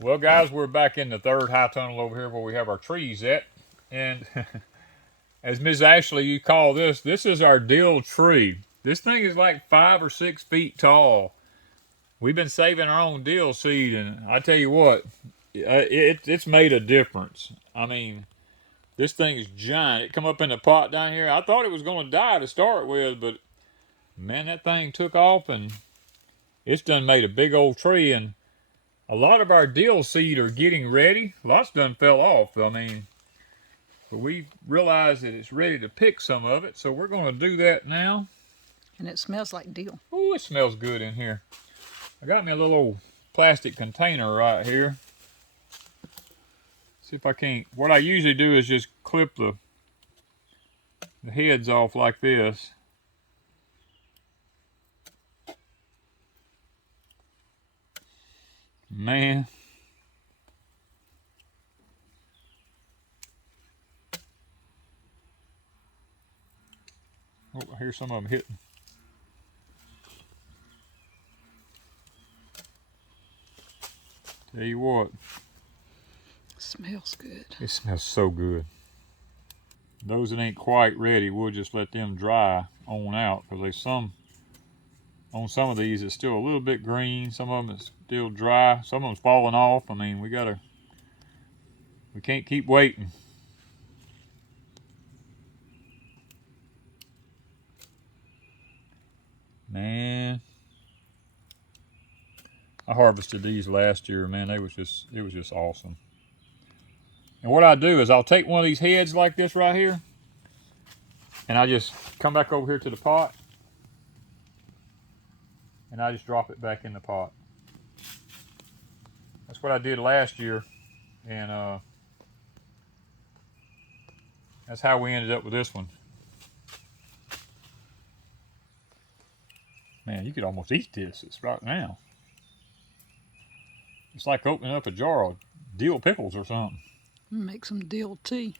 Well, guys, we're back in the third high tunnel over here where we have our trees at. And as Ms. Ashley, you call this is our dill tree. This thing is like 5 or 6 feet tall. We've been saving our own dill seed, and I tell you what, it's made a difference. I mean, this thing is giant. It come up in the pot down here. I thought it was going to die to start with, but man, that thing took off, and it's done made a big old tree. And a lot of our dill seed are getting ready. Lots done fell off. I mean, but we realize that it's ready to pick some of it, so we're going to do that now. And it smells like dill. Oh, it smells good in here. I got me a little old plastic container right here. See if I can't. What I usually do is just clip the heads off like this. Man. Oh, I hear some of them hitting. Tell you what. Smells good. It smells so good. Those that ain't quite ready, we'll just let them dry on out, because there's some on some of these it's still a little bit green. Some of them is still dry. Some of them's falling off. I mean, we can't keep waiting. Man, I harvested these last year. Man, it was just awesome. And what I do is I'll take one of these heads like this right here, and I just come back over here to the pot, and I just drop it back in the pot. That's what I did last year, and that's how we ended up with this one. Man, you could almost eat this. It's right now. It's like opening up a jar of dill pickles or something. Make some dill tea.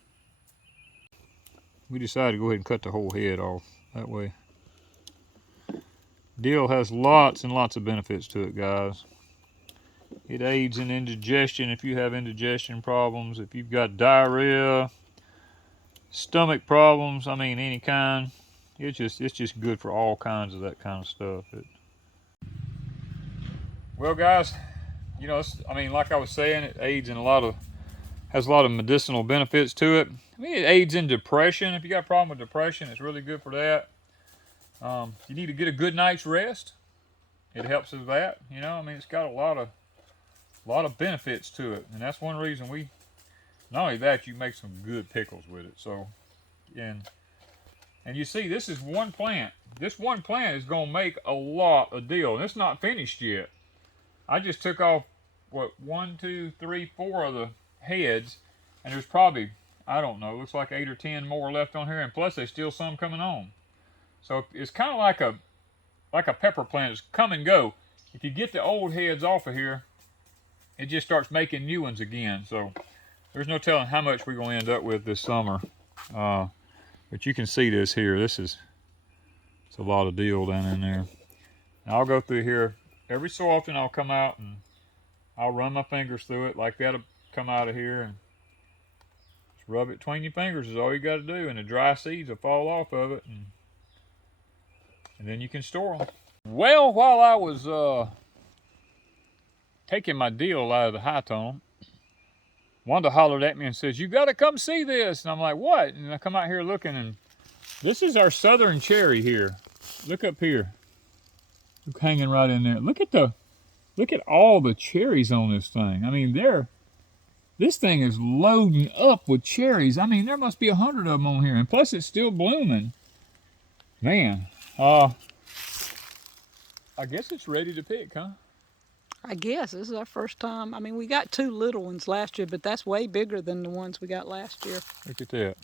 We decided to go ahead and cut the whole head off that way. Dill has lots and lots of benefits to it, guys. It aids in indigestion if you have indigestion problems, if you've got diarrhea, stomach problems, I mean any kind. It's just good for all kinds of that kind of stuff. Well, guys, you know, I mean, like I was saying, it aids in has a lot of medicinal benefits to it. I mean, it aids in depression. If you got a problem with depression, it's really good for that. You need to get a good night's rest. It helps with that. You know, I mean, it's got a lot of benefits to it, and that's one reason we. Not only that, you make some good pickles with it. So, and you see, this is one plant. This one plant is going to make a lot of dill, and it's not finished yet. I just took off, what, 1, 2, 3, 4 of the heads, and there's probably, I don't know, looks like 8 or 10 more left on here, and plus there's still some coming on. So it's kind of like a pepper plant. It's come and go. If you get the old heads off of here, it just starts making new ones again. So there's no telling how much we're going to end up with this summer. But you can see this here. It's a lot of dill down in there. And I'll go through here every so often. I'll come out and I'll run my fingers through it like that'll come out of here, and just rub it between your fingers is all you got to do, and the dry seeds will fall off of it, and then you can store them. Well, while I was taking my dill out of the high tunnel, Wanda hollered at me and says, "You got to come see this." And I'm like, "What?" And I come out here looking, and this is our southern cherry here. Look up here. Look, hanging right in there. Look at all the cherries on this thing. I mean, this thing is loading up with cherries. I mean, there must be 100 of them on here, and plus it's still blooming. Man, I guess it's ready to pick, huh? I guess this is our first time. I mean, we got 2 little ones last year, but that's way bigger than the ones we got last year. Look at that.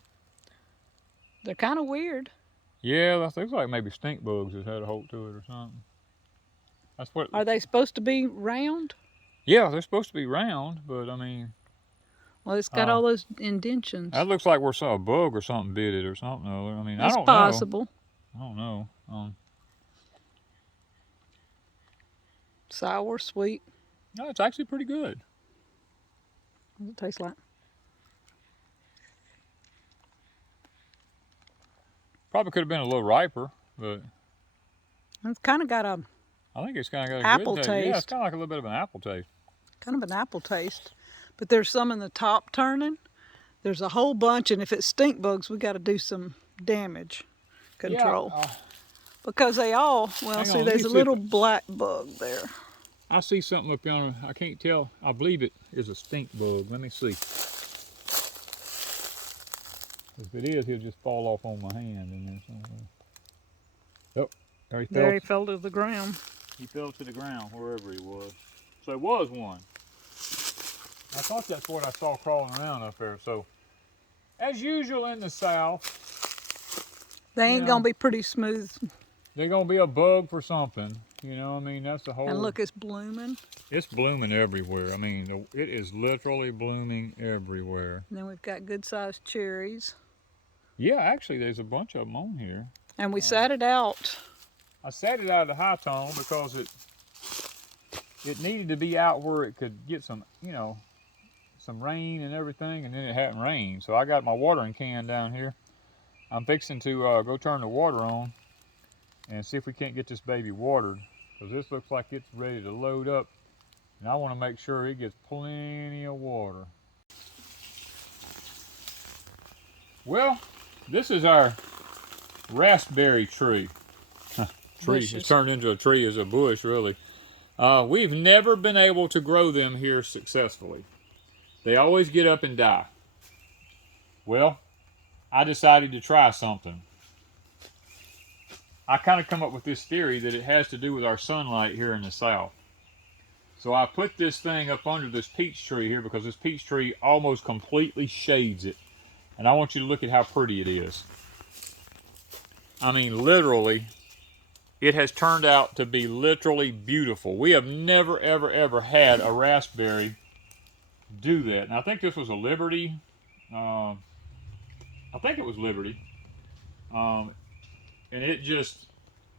They're kind of weird. Yeah, that looks like maybe stink bugs has had a hold to it or something. That's what. Are they supposed to be round? Yeah, they're supposed to be round, but I mean. Well, it's got all those indentions. That looks like where a bug or something bit it or something. I mean, it's I don't possible. know. I don't know. Sour, sweet. No, it's actually pretty good. What does it taste like? Probably could have been a little riper, but It's kind of got a I think it's kind of got a apple good taste. Yeah, it's taste. kind of like a little bit of an apple taste. Kind of an apple taste. But there's some in the top turning. There's a whole bunch, and if it's stink bugs, we got to do some damage control. Yeah, because they all, well, hang see, on, let there's me a see if little black bug there. I see something up yonder. I can't tell. I believe it is a stink bug. Let me see. If it is, he'll just fall off on my hand in there somewhere. Oh, there he fell. There he fell to the ground. He fell to the ground wherever he was. So it was one. I thought that's what I saw crawling around up there. So, as usual in the South, They ain't gonna be pretty smooth. they're gonna be a bug for something. You know, I mean, that's the whole. And look, it's blooming. It's blooming everywhere. I mean, it is literally blooming everywhere. And then we've got good sized cherries. Yeah, actually, there's a bunch of them on here. And we sat it out. I sat it out of the high tone because it needed to be out where it could get some, you know, some rain and everything, and then it hadn't rained. So I got my watering can down here. I'm fixing to go turn the water on and see if we can't get this baby watered, because this looks like it's ready to load up, and I want to make sure it gets plenty of water. Well, this is our raspberry tree. It's turned into a tree as a bush, really. We've never been able to grow them here successfully. They always get up and die. Well, I decided to try something. I kind of come up with this theory that it has to do with our sunlight here in the South. So I put this thing up under this peach tree here because this peach tree almost completely shades it. And I want you to look at how pretty it is. I mean, literally, it has turned out to be literally beautiful. We have never, ever, ever had a raspberry do that. And I think this was a Liberty. I think it was Liberty. And it just,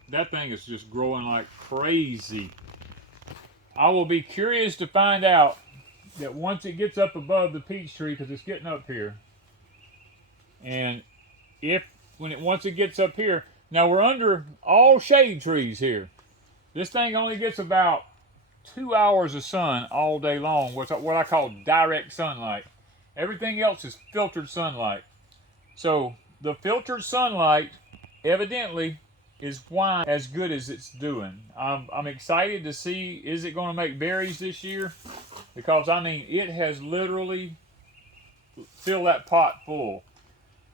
that thing is just growing like crazy. I will be curious to find out that once it gets up above the peach tree, because it's getting up here, and once it gets up here, now we're under all shade trees here. This thing only gets about 2 hours of sun all day long, what I call direct sunlight. Everything else is filtered sunlight. So the filtered sunlight evidently is why as good as it's doing. I'm excited to see, is it going to make berries this year? Because I mean, it has literally filled that pot full.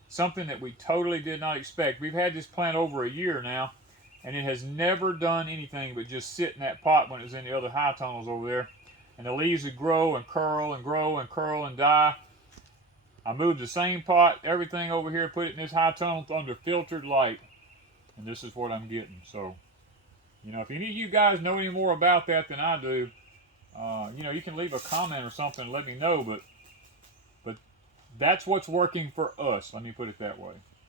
Something that we totally did not expect. We've had this plant over a year now, and it has never done anything but just sit in that pot when it was in the other high tunnels over there. And the leaves would grow and curl and grow and curl and die. I moved the same pot, everything over here, put it in this high tunnel under filtered light. And this is what I'm getting. So, you know, if any of you guys know any more about that than I do, you know, you can leave a comment or something and let me know. But that's what's working for us. Let me put it that way.